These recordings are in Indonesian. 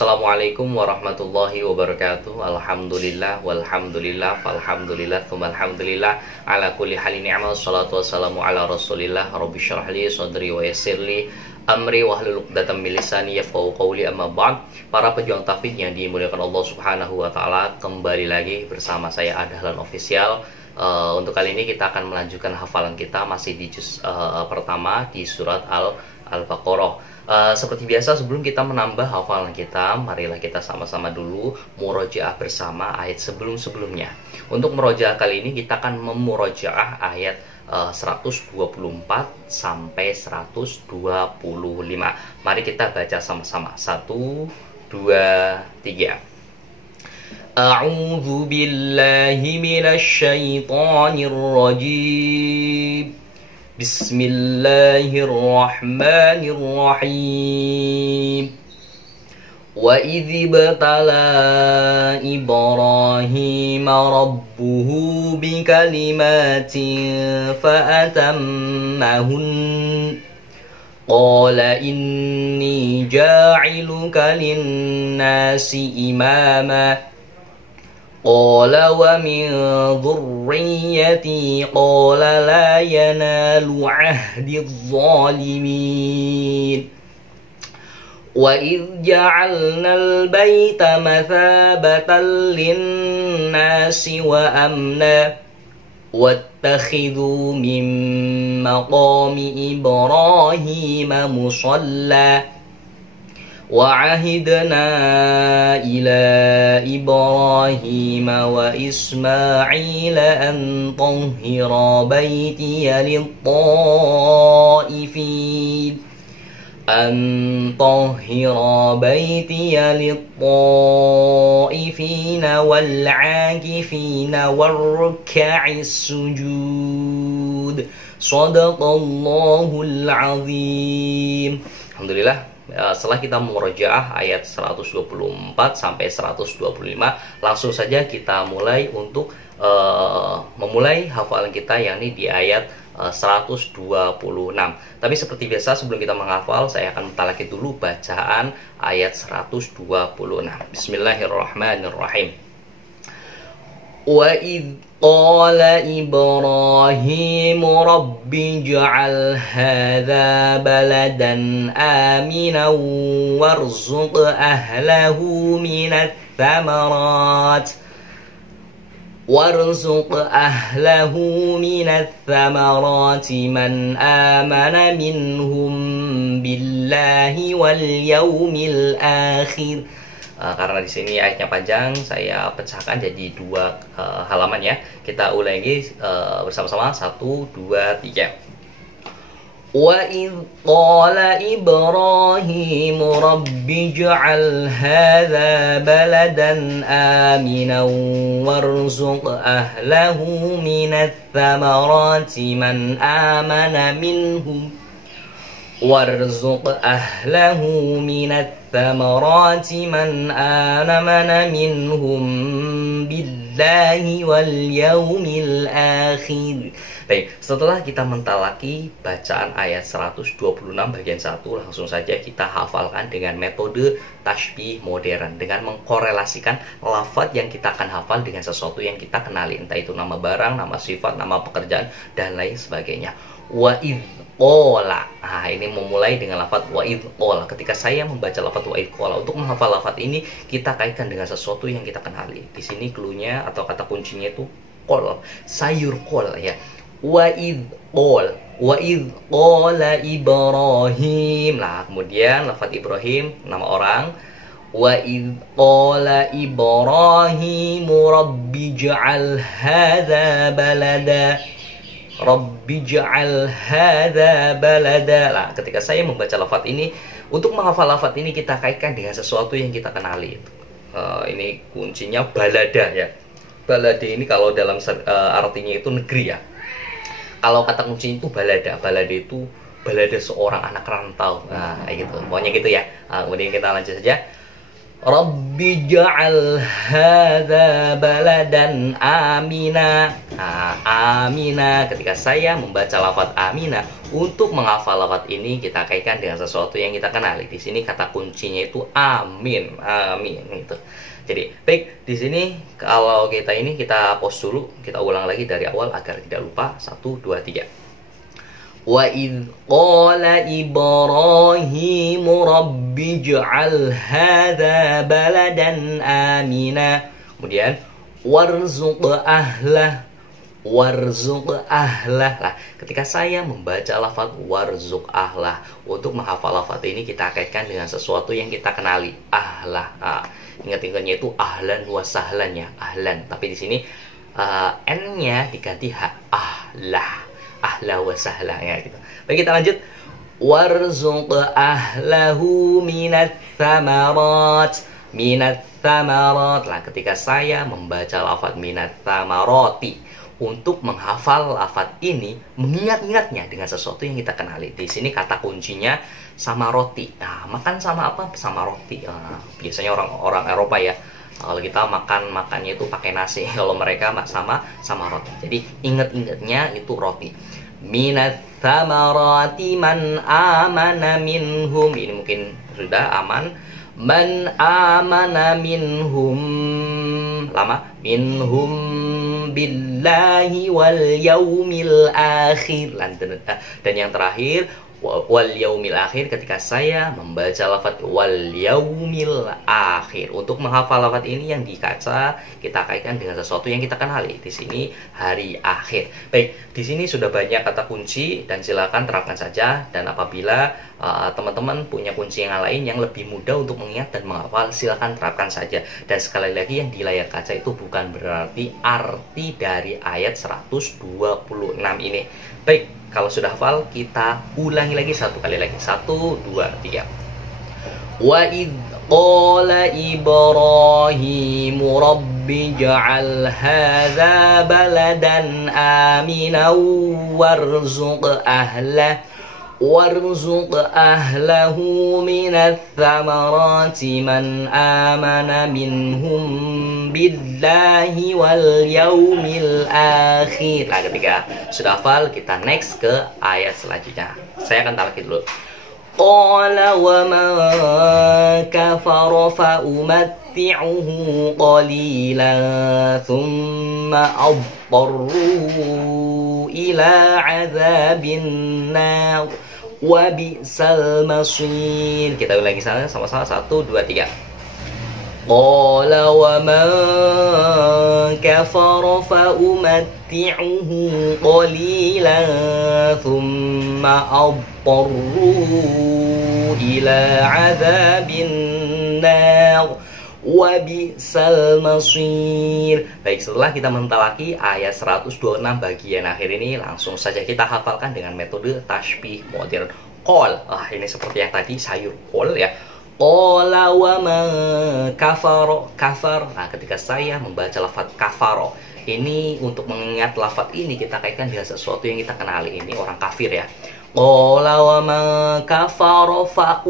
Assalamualaikum warahmatullahi wabarakatuh. Alhamdulillah walhamdulillah falhamdulillah alhamdulillah ala kulli halin ni'mal salatu wassalamu ala rasulillah rabbi syrah li sadri wa yassirli amri wahlul 'uqdatam min lisani yafqahu qawli amma ba'd. Para pejuang tauhid yang dimuliakan Allah Subhanahu wa taala, kembali lagi bersama saya Adahlan Official. Untuk kali ini kita akan melanjutkan hafalan kita masih di juz pertama di surat Al-Baqarah. Seperti biasa, sebelum kita menambah hafalan kita, marilah kita sama-sama dulu murojaah bersama ayat sebelum-sebelumnya. Untuk murojaah kali ini kita akan memurojaah ayat 124 sampai 125. Mari kita baca sama-sama. 1, 2, 3. A'udzu billahi minasy syaithanir rajim. Bismillahirrahmanirrahim. Wa idh ibtala Ibrahima rabbuhu bikalimatin fa'atammahun. Qala inni ja'iluka lin-nasi imama. Qala wa min dhurriyyati qala la yanalu ahdi adh-dhalimin. Wa idh ja'alna al-bayta mathabatan lin-nasi wa amna wattakhidhu min maqami Ibrahima musalla. وعهدنا إلى إبراهيم وإسماعيل أن طهر بيتي للطائفين والعاكفين والركع السجود. صدق الله العظيم. Alhamdulillah. Setelah kita memurojaah ayat 124 sampai 125, langsung saja kita mulai untuk memulai hafalan kita, yakni di ayat 126. Tapi seperti biasa, sebelum kita menghafal, saya akan mentalaki dulu bacaan ayat 126. Bismillahirrahmanirrahim. Wa idh qala Ibrahim rabbi ij'al hadha baladan aminan warzuq ahlahu minats thamarati man amana minhum billahi wal yawmil akhir. Karena di sini ayatnya panjang, saya pecahkan jadi dua halaman ya. Kita ulangi bersama-sama. 1, 2, 3. Wa idh qala Ibrahim rabbi ij'al hadha baladan aminan warzuq ahlahu minats thamarati man amana minhum billahi wal yawmil akhir. Baik, setelah kita mentalaki bacaan ayat 126 bagian 1, langsung saja kita hafalkan dengan metode tasbih modern, dengan mengkorelasikan lafaz yang kita akan hafal dengan sesuatu yang kita kenali, entah itu nama barang, nama sifat, nama pekerjaan, dan lain sebagainya. Wa idh qala. Nah, ini memulai dengan lafaz wa idh qala. Ketika saya membaca lafaz wa idh qala, untuk menghafal lafaz ini kita kaitkan dengan sesuatu yang kita kenali. Di sini cluenya atau kata kuncinya itu qol, sayur qol ya. Wa idh qala Ibrahim. Nah, kemudian lafaz Ibrahim, nama orang. Wa idh qala Ibrahim rabbi ij'al hadha balada. Nah, ketika saya membaca lafaz ini, untuk menghafal lafaz ini kita kaitkan dengan sesuatu yang kita kenali. Ini kuncinya balada ya. Balada ini kalau dalam artinya itu negeri ya. Kalau kata kuncinya itu balada. Balada itu balada seorang anak rantau. Nah, gitu. Pokoknya gitu ya. Kemudian kita lanjut saja. Rabbi ja'al hadza baladan amina. Nah, amina, ketika saya membaca lafaz amina, untuk menghafal lafaz ini kita kaitkan dengan sesuatu yang kita kenali. Di sini kata kuncinya itu amin, amin gitu. Jadi, baik, di sini kalau kita pause dulu, kita ulang lagi dari awal agar tidak lupa. 1 2 3. Wa idh qala Ibrahimu rabbi ij'al hadza baladan amina. Kemudian warzuq ahlah. Lah, ketika saya membaca lafaz warzuq ahlah, untuk menghafal lafaz ini kita kaitkan dengan sesuatu yang kita kenali, ahlah. Nah, ingat-ingatnya itu ahlan wa sahlan ya, ahlan. Tapi di sini n-nya diganti h, ahlah. Ahla wa sahla ya gitu. Baik, kita lanjut. Warzuq ahlahu minat thamarat. Minat thamarat. Lah, ketika saya membaca lafaz minat thamarati, untuk menghafal lafaz ini, mengingat-ingatnya dengan sesuatu yang kita kenali. Di sini kata kuncinya sama roti. Nah, makan sama apa? Sama roti. Nah, biasanya orang Eropa ya, kalau kita makannya itu pakai nasi, kalau mereka sama roti. Jadi ingat-ingatnya itu roti. Minat thamarati man amana minhum. Ini mungkin sudah aman. Man amana minhum, lama, minhum billahi wal yaumil akhir. Dan yang terakhir wal yaumil akhir, ketika saya membaca lafaz wal yaumil akhir. Untuk menghafal lafaz ini yang dikaca kita kaitkan dengan sesuatu yang kita kenali. Di sini hari akhir. Baik, di sini sudah banyak kata kunci dan silakan terapkan saja. Dan apabila teman-teman punya kunci yang lain yang lebih mudah untuk mengingat dan menghafal, silakan terapkan saja. Dan sekali lagi, yang di layar kaca itu bukan berarti arti dari ayat 126 ini. Baik, kalau sudah hafal, kita ulangi lagi satu kali lagi. 1 2 3. Wa idh qala Ibrahimu rabbi ja'al hadza baladan aminan warzuq ahlahu minats thamarati man amana minhum billahi wal yaumil akhir. Nah, ketika sudah hafal, kita next ke ayat selanjutnya. Saya akan talaki dulu. Qala wa man kafara fa umatti'uhu qalilan thumma adtarruhu ila 'adzabin nar wa bi'sal masir. Kita ulangi sama-sama. 1 2 3. Qala wa man kafara fa umatti'uhu qalilan thumma adtarruhu ila 'adzabin nar wa bi'sal masir. Baik, setelah kita mentalaki ayat 126 bagian akhir ini, langsung saja kita hafalkan dengan metode tasbih modern. Qol, ini seperti yang tadi, sayur kol ya. Qala wa man kafar. Nah, ketika saya membaca lafaz kafaro, ini untuk mengingat lafaz ini kita kaitkan dengan sesuatu yang kita kenali. Ini orang kafir ya. Qala wa man kafaro fa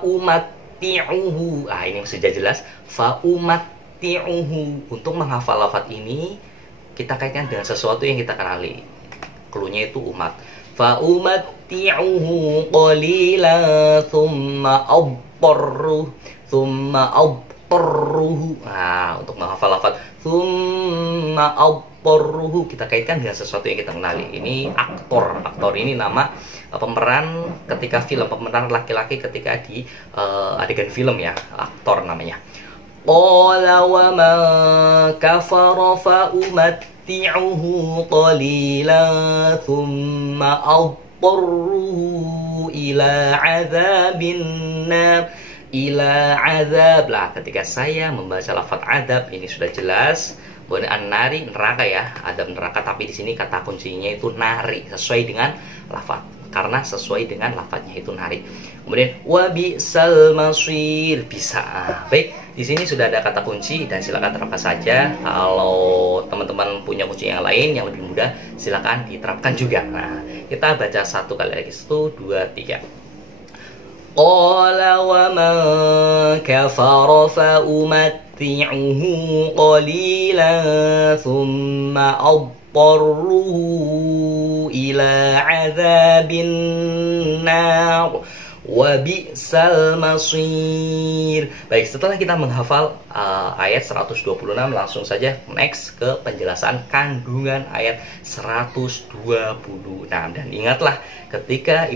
umatti'uhu. Ini sudah jelas. Fa umatti'uhu. Untuk menghafal lafaz ini kita kaitkan dengan sesuatu yang kita kenali. Klunya itu umat. Fa umatti'uhu qalilan thumma adtarruhu. Nah, untuk menghafal lafaz thumma adtarruhu kita kaitkan dengan sesuatu yang kita kenali. Ini aktor ini nama pemeran ketika film, pemeran laki-laki ketika di adegan film ya, aktor namanya. Qala wa man kafara fa umatti'uhu qalilan thumma adtarruhu ila 'adzabin nar ila 'adzab. Lah, ketika saya membaca lafaz adzab ini sudah jelas bahwa an-nari neraka ya, adab neraka, tapi di sini kata kuncinya itu nari, sesuai dengan lafaz. Karena sesuai dengan lafaznya itu nari. Kemudian wa bi'sal masir, bisa. Baik, di sini sudah ada kata kunci dan silakan terapkan saja. Kalau teman-teman punya kunci yang lain yang lebih mudah, silakan diterapkan juga. Nah, kita baca satu kali lagi. 1 2 3. Qala wa man kafara fa umatti'uhu qalilan thumma adtarruhu ila adzabin nar wa bi'sal masir. Baik, setelah kita menghafal ayat 126, langsung saja next ke penjelasan kandungan ayat 126. Dan ingatlah ketika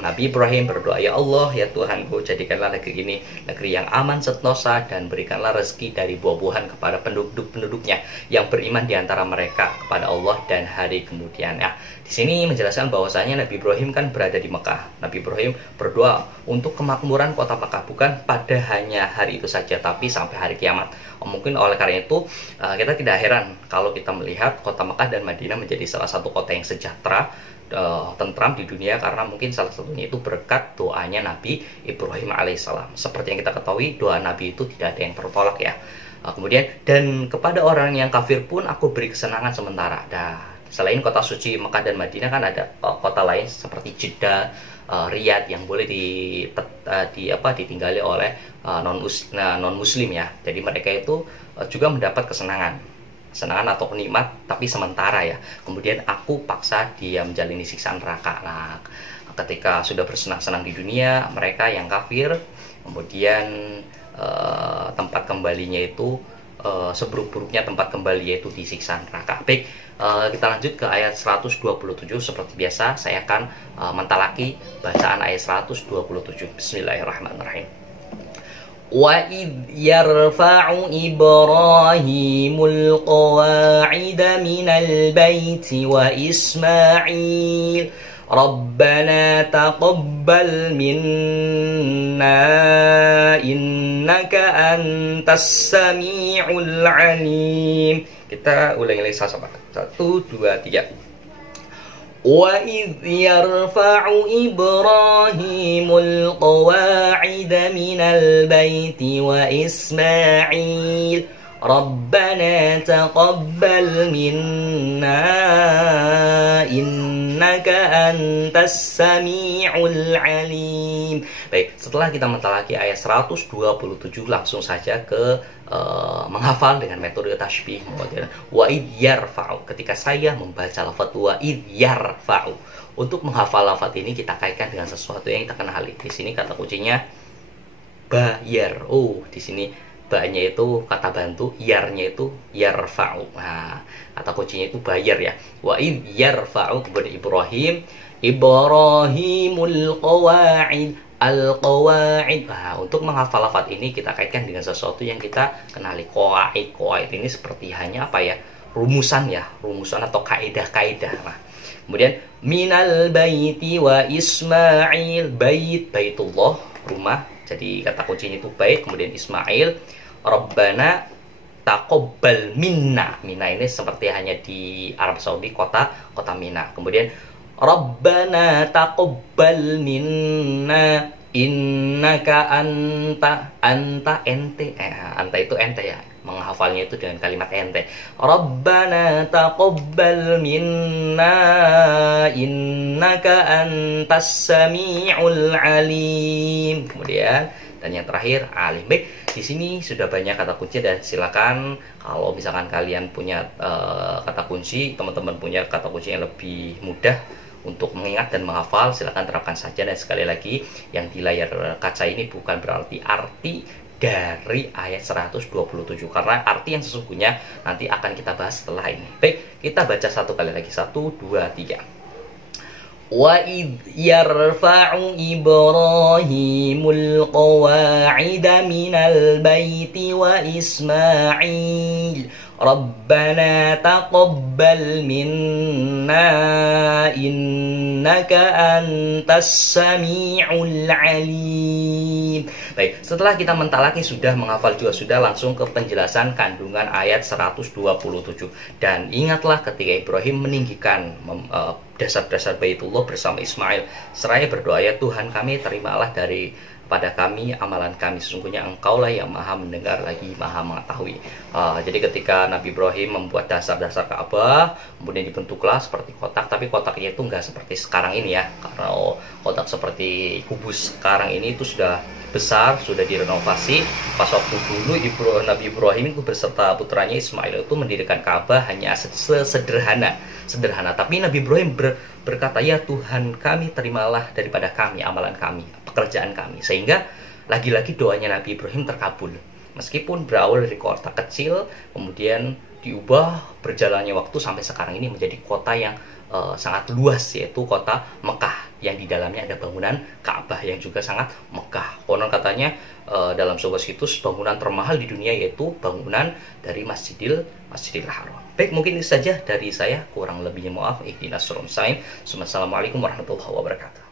Nabi Ibrahim berdoa, ya Allah, ya Tuhanku, jadikanlah negeri ini negeri yang aman sentosa dan berikanlah rezeki dari buah-buahan kepada penduduk-penduduknya yang beriman di antara mereka kepada Allah dan hari kemudian. Ya, di sini menjelaskan bahwasanya Nabi Ibrahim kan berada di Mekah. Nabi Ibrahim berdoa untuk kemakmuran kota Mekah, bukan pada hanya hari itu saja, tapi sampai hari kiamat. Mungkin oleh karena itu kita tidak heran kalau kita melihat kota Mekah dan Madinah menjadi salah satu kota yang sejahtera, tentram di dunia, karena mungkin salah satunya itu berkat doanya Nabi Ibrahim alaihissalam. Seperti yang kita ketahui, doa Nabi itu tidak ada yang tertolak ya. Kemudian, dan kepada orang yang kafir pun aku beri kesenangan sementara. Selain kota suci Mekah dan Madinah, kan ada kota lain seperti Jeddah, Riyadh yang boleh ditinggali oleh non muslim ya. Jadi mereka itu juga mendapat kesenangan atau nikmat, tapi sementara ya. Kemudian aku paksa dia menjalani siksa neraka. Nah, ketika sudah bersenang-senang di dunia, mereka yang kafir kemudian tempat kembalinya itu seburuk-buruknya tempat kembali, yaitu di siksa neraka. Baik, kita lanjut ke ayat 127. Seperti biasa saya akan mentalaki bacaan ayat 127. Bismillahirrahmanirrahim. Wa idh yarfa'u Ibrahimul qawa'ida minal baiti wa Ismail Rabbana taqabbal minna innaka antas sami'ul alim. Kita ulangi lagi sama-sama. 1, 2, 3. Wa idh yarfa'u Ibrahimul qawa'ida minal baiti wa Ismail Rabbana taqabbal minna innaka antas sami'ul alim. Baik, setelah kita mentalaki ayat 127, langsung saja ke menghafal dengan metode tasbih. Wa idh yarfa'u, ketika saya membaca lafaz wa idh yarfa'u, untuk menghafal lafaz ini kita kaitkan dengan sesuatu yang kita kenali. Di sini kata kuncinya bayar. Di sini ba-nya itu kata bantu, yarnya itu yarfa'u. Nah, kata kuncinya itu bayar ya. Wa idh yarfa'u, kepada Ibrahimul qawa'id al-qawa'id. Nah, untuk menghafal lafaz ini kita kaitkan dengan sesuatu yang kita kenali. Qawa'id ini seperti hanya apa ya? Rumusan atau kaidah-kaidah. Nah, kemudian minal baiti wa Ismail, baitullah, rumah. Jadi kata kuncinya itu bait, kemudian Ismail. Rabbana taqabbal minna. Mina ini seperti hanya di Arab Saudi, kota Mina. Kemudian Rabbana taqabbal minna innaka anta ente. Anta itu ente ya. Menghafalnya itu dengan kalimat ente. Rabbana taqabbal minna innaka antas sami'ul alim. Kemudian dan yang terakhir alim. Baik, di sini sudah banyak kata kunci, dan silakan kalau misalkan kalian punya kata kunci, teman-teman punya kata kunci yang lebih mudah untuk mengingat dan menghafal, silakan terapkan saja. Dan sekali lagi, yang di layar kaca ini bukan berarti arti dari ayat 127, karena arti yang sesungguhnya nanti akan kita bahas setelah ini. Baik, kita baca satu kali lagi. 1, 2, 3. Wa idh yarfa'u Ibrahimul qawa'ida minal baiti wa Ismail Rabbana taqabbal minna innaka antas sami'ul alim. Baik, setelah kita mentalaki, sudah menghafal juga sudah, langsung ke penjelasan kandungan ayat 127. Dan ingatlah ketika Ibrahim meninggikan dasar-dasar Baitullah bersama Ismail, seraya berdoa, ya Tuhan kami, terimalah dari pada kami amalan kami, sesungguhnya Engkaulah yang maha mendengar lagi maha mengetahui. Jadi ketika Nabi Ibrahim membuat dasar-dasar Ka'bah, kemudian dibentuklah seperti kotak, tapi kotaknya itu nggak seperti sekarang ini ya, karena kotak seperti kubus sekarang ini itu sudah besar, sudah direnovasi. Pas waktu dulu Nabi Ibrahim itu beserta putranya Ismail itu mendirikan Ka'bah hanya sederhana, tapi Nabi Ibrahim berkata, ya Tuhan kami, terimalah daripada kami amalan kami, pekerjaan kami, sehingga lagi-lagi doanya Nabi Ibrahim terkabul. Meskipun berawal dari kota kecil, kemudian diubah berjalannya waktu sampai sekarang ini menjadi kota yang sangat luas, yaitu kota Mekah, yang di dalamnya ada bangunan Ka'bah yang juga sangat megah. Konon katanya dalam sebuah situs bangunan termahal di dunia yaitu bangunan dari Masjidil Haram. Baik, mungkin itu saja dari saya, kurang lebihnya maaf. Ihdinas Assalamualaikum warahmatullahi wabarakatuh.